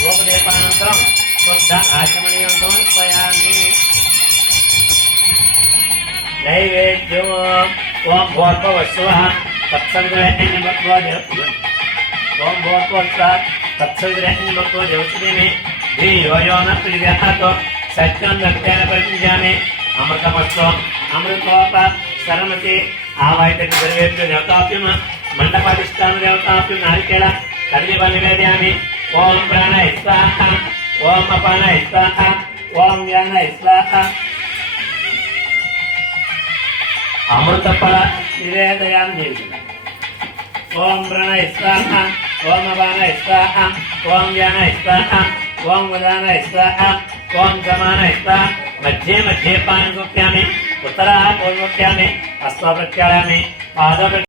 रूपदीपानन्तरं शुद्ध आचमनीयं समर्पयामि। नैवेद्यो ओम भूर्भुवस्सुवः तत्सवितुर्वरेण्यं भर्गो देवस्य ओम भूर्भुवस्सुवः तत्सवितुर्वरेण्यं भर्गो देवस्य धियो यो न प्रचोदयात् सत्यं सत्येन परिपूजयामि। अमृतमस्तु अमृतोप सरमति आवाहितं सर्वेभ्यो देवताभ्यो मंडपाधिष्ठान देवताभ्यो नारिकेल कदलीफलं निवेदयामि। ओम प्राणाय स्वाहा ओम अपानाय स्वाहा ओम व्यानाय स्वाहा। अमृतफल निवेदयामि। ओम प्राणाय स्वाहा ओम अपानाय स्वाहा ओम व्यानाय स्वाहा ओम उदानाय स्वाहा ओम समानाय स्वाहा। मध्ये मध्ये पानं गृह्णामि उत्तराः प्रक्षालयामि हस्तौ प्रक्षालयामि पादौ